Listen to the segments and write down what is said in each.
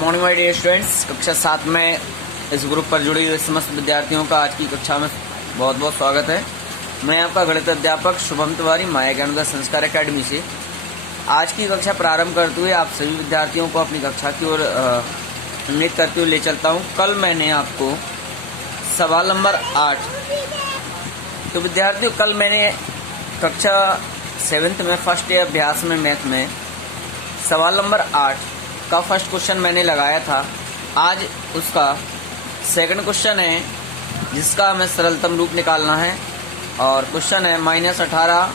Morning my dear students. कक्षा 7 में इस ग्रुप पर जुड़े हुए समस्त विद्यार्थियों का आज की कक्षा में बहुत बहुत स्वागत है। मैं आपका गणित अध्यापक शुभम तिवारी माया ज्ञानोदय संस्कार एकेडमी से आज की कक्षा प्रारंभ करते हुए आप सभी विद्यार्थियों को अपनी कक्षा की ओर उन्नीत करते हुए ले चलता हूँ। कल मैंने आपको सवाल नंबर 8 तो विद्यार्थियों कल मैंने कक्षा 7th में फर्स्ट ईयर अभ्यास में मैथ में सवाल नंबर 8 का फर्स्ट क्वेश्चन मैंने लगाया था। आज उसका सेकंड क्वेश्चन है जिसका हमें सरलतम रूप निकालना है और क्वेश्चन है -18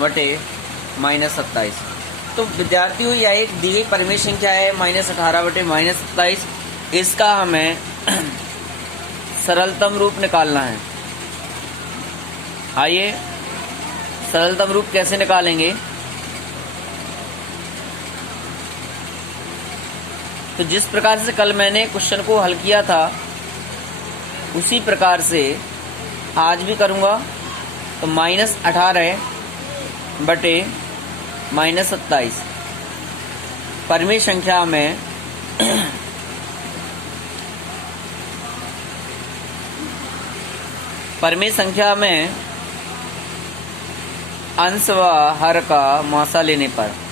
बटे -27। तो विद्यार्थियों यह एक दी गई परिमेय संख्या है -18 बटे -27। इसका हमें सरलतम रूप निकालना है। आइए सरलतम रूप कैसे निकालेंगे। तो जिस प्रकार से कल मैंने क्वेश्चन को हल किया था उसी प्रकार से आज भी करूँगा। तो -18 बटे -27 परिमेय संख्या में परिमेय संख्या में अंश व हर का मासा लेने पर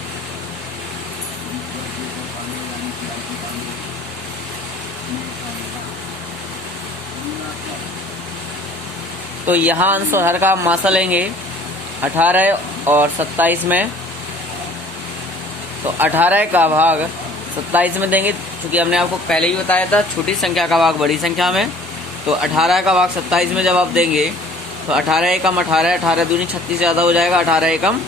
तो यहाँ अंश और हर का मासा लेंगे 18 और 27 में। तो 18 का भाग 27 में देंगे, क्योंकि हमने आपको पहले ही बताया था छोटी संख्या का भाग बड़ी संख्या में। तो 18 का भाग 27 में जब आप देंगे तो 18 एकम 18, 18 दूनी 36 ज़्यादा हो जाएगा। 18 एकम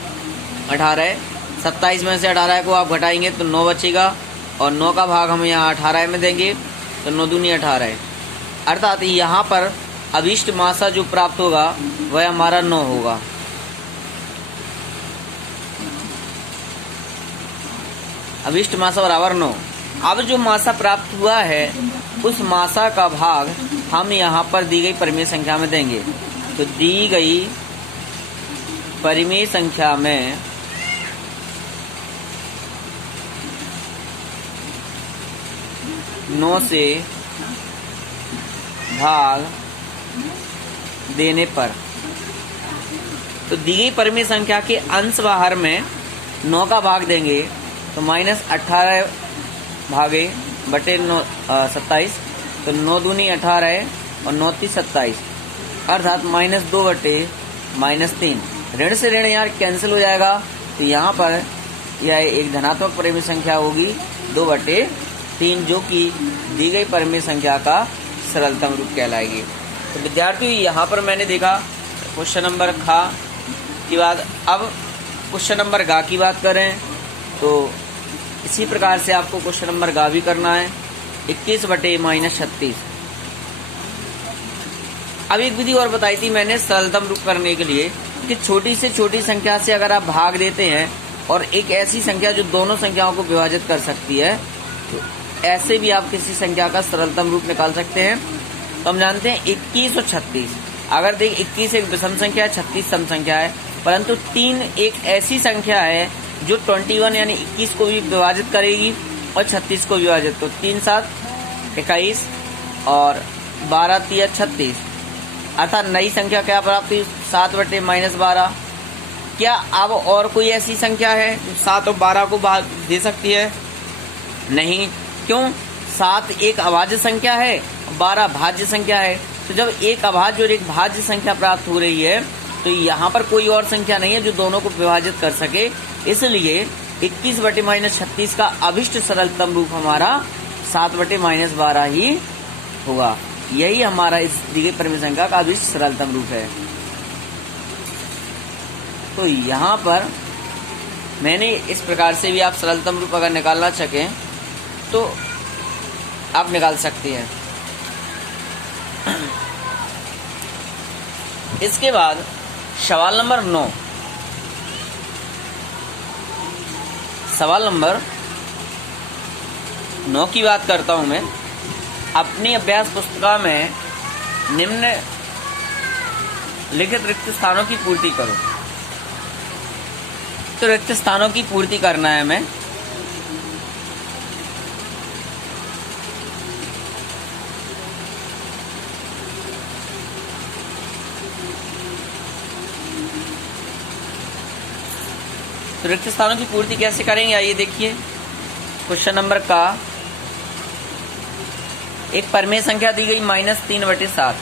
18, 27 में से 18 को आप घटाएंगे तो 9 बचेगा और 9 का भाग हम यहाँ 18 में देंगे तो 9 दूनी 18। अर्थात यहाँ पर अभिष्ट मासा जो प्राप्त होगा वह हमारा 9 होगा। अभिष्ट मासा बराबर 9। अब जो मासा प्राप्त हुआ है उस मासा का भाग हम यहाँ पर दी गई परिमेय संख्या में देंगे। तो दी गई परिमेय संख्या में नौ से भाग देने पर तो दी गई परिमेय संख्या के अंश व हर में 9 का भाग देंगे तो -18 भागे बटे 27। तो 9 दूनी 18 और 9 × 27 अर्थात -2 बटे -3। ऋण से ऋण यहाँ कैंसिल हो जाएगा। तो यहाँ पर यह एक धनात्मक परिमेय संख्या होगी 2 बटे 3, जो कि दी गई परिमेय संख्या का सरलतम रूप कहलाएगी। तो विद्यार्थियों यहाँ पर मैंने देखा क्वेश्चन नंबर खा की बात। अब क्वेश्चन नंबर गा की बात करें तो इसी प्रकार से आपको क्वेश्चन नंबर गा भी करना है 21 बटे -36। अब एक विधि और बताई थी मैंने सरलतम रूप करने के लिए कि छोटी से छोटी संख्या से अगर आप भाग देते हैं और एक ऐसी संख्या जो दोनों संख्याओं को विभाजित कर सकती है तो ऐसे भी आप किसी संख्या का सरलतम रूप निकाल सकते हैं। तो हम जानते हैं 21 और 36। अगर देख 21 एक विषम संख्या है, 36 सम संख्या है, परंतु 3 एक ऐसी संख्या है जो 21 यानी 21 को भी विभाजित करेगी और 36 को विभाजित। तो 3 7 21 और 12 3 36 अर्थात नई संख्या क्या प्राप्त हुई 7 बटे -12। क्या अब और कोई ऐसी संख्या है जो 7 और 12 को भाग दे सकती है? नहीं। क्यों? 7 एक अभाज्य संख्या है, 12 भाज्य संख्या है। तो जब एक अभाज्य और एक भाज्य संख्या प्राप्त हो रही है तो यहाँ पर कोई और संख्या नहीं है जो दोनों को विभाजित कर सके। इसलिए 21 बटे -36 का अभिष्ट सरलतम रूप हमारा 7 बटे -12 ही होगा। यही हमारा इस दी गई परिमेय संख्या का अभिष्ट सरलतम रूप है। तो यहाँ पर मैंने इस प्रकार से भी आप सरलतम रूप अगर निकालना सकें तो आप निकाल सकते हैं। इसके बाद सवाल नंबर 9। सवाल नंबर 9 की बात करता हूं मैं। अपनी अभ्यास पुस्तिका में निम्न लिखित रिक्त स्थानों की पूर्ति करो। तो रिक्त स्थानों की पूर्ति करना है हमें। तो रिक्त स्थानों की पूर्ति कैसे करेंगे, आइए देखिए। क्वेश्चन नंबर का एक परिमेय संख्या दी गई -3/7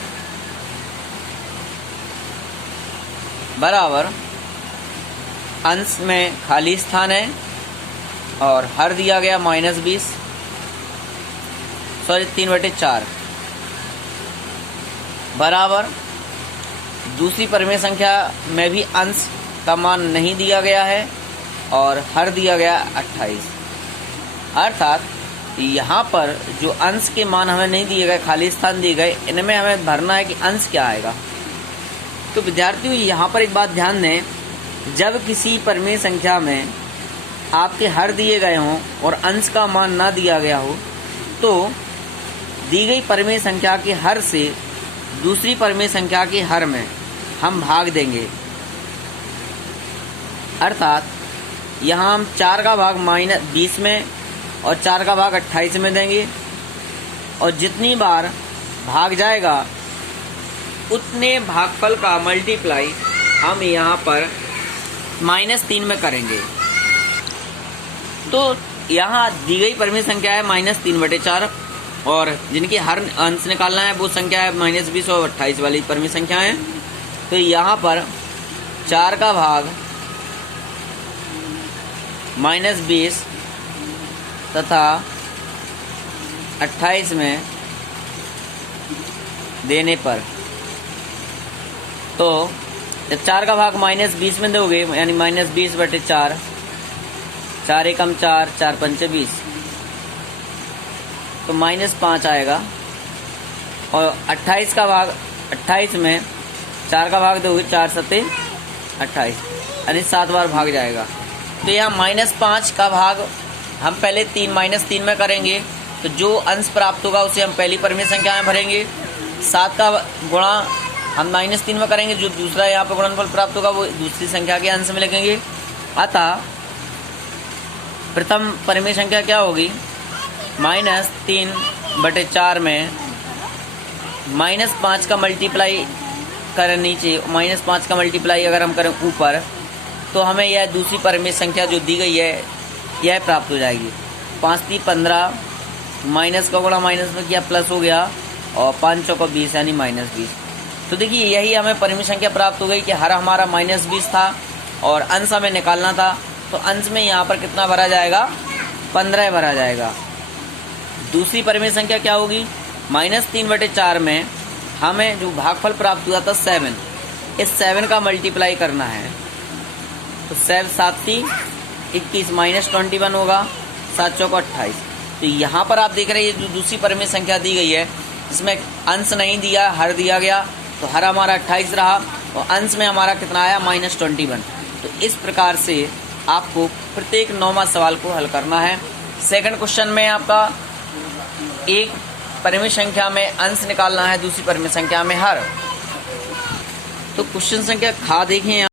बराबर अंश में खाली स्थान है और हर दिया गया -3/4 बराबर दूसरी परिमेय संख्या में भी अंश का मान नहीं दिया गया है और हर दिया गया 28। अर्थात यहाँ पर जो अंश के मान हमें नहीं दिए गए, खाली स्थान दिए गए, इनमें हमें भरना है कि अंश क्या आएगा। तो विद्यार्थियों यहाँ पर एक बात ध्यान दें, जब किसी परिमेय संख्या में आपके हर दिए गए हों और अंश का मान ना दिया गया हो, तो दी गई परिमेय संख्या के हर से दूसरी परिमेय संख्या के हर में हम भाग देंगे। अर्थात यहाँ हम 4 का भाग -20 में और 4 का भाग 28 में देंगे और जितनी बार भाग जाएगा उतने भागफल का मल्टीप्लाई हम यहाँ पर -3 में करेंगे। तो यहाँ दी गई परिमेय संख्या है -3/4 और जिनके हर अंश निकालना है वो संख्या है -20 और 28 वाली परिमेय संख्या है। तो यहाँ पर 4 का भाग -20 तथा 28 में देने पर, तो जब 4 का भाग -20 में दोगे यानी -20/4, 4 एकम 4, 4 पंचे 20, तो -5 आएगा। और 28 का भाग 28 में 4 का भाग दोगे, 4 सते 28 यानी 7 बार भाग जाएगा। तो यहाँ -5 का भाग हम पहले -3 में करेंगे, तो जो अंश प्राप्त होगा उसे हम पहली परिमेय संख्या में भरेंगे। 7 का गुणा हम -3 में करेंगे, जो दूसरा यहाँ पर गुणनफल प्राप्त होगा वो दूसरी संख्या के अंश में लिखेंगे। अतः प्रथम परिमेय संख्या क्या होगी, -3/4 में -5 का मल्टीप्लाई करें नीचे, -5 का मल्टीप्लाई अगर हम करें ऊपर, तो हमें यह दूसरी परिमेय संख्या जो दी गई है यह प्राप्त हो जाएगी। 5 × 3 = 15, माइनस का गुणा माइनस में किया प्लस हो गया और 5 × 4 = 20 यानी -20। तो देखिए यही हमें परिमेय संख्या प्राप्त हो गई कि हर हमारा -20 था और अंश हमें निकालना था। तो अंश में यहाँ पर कितना भरा जाएगा, 15 भरा जाएगा। दूसरी परिमेय संख्या क्या होगी, -3/4 में हमें जो भागफल प्राप्त हुआ था 7, इस 7 का मल्टीप्लाई करना है। तो 7 7 × 21 -21 होगा, 7 × 4 = 28। तो यहाँ पर आप देख रहे हैं जो दूसरी परिमेय संख्या दी गई है इसमें अंश नहीं दिया, हर दिया गया, तो हर हमारा 28 रहा और अंश में हमारा कितना आया, -21। तो इस प्रकार से आपको प्रत्येक 9वां सवाल को हल करना है। सेकंड क्वेश्चन में आपका एक परिमेय संख्या में अंश निकालना है, दूसरी परिमेय संख्या में हर। तो क्वेश्चन संख्या खा देखें।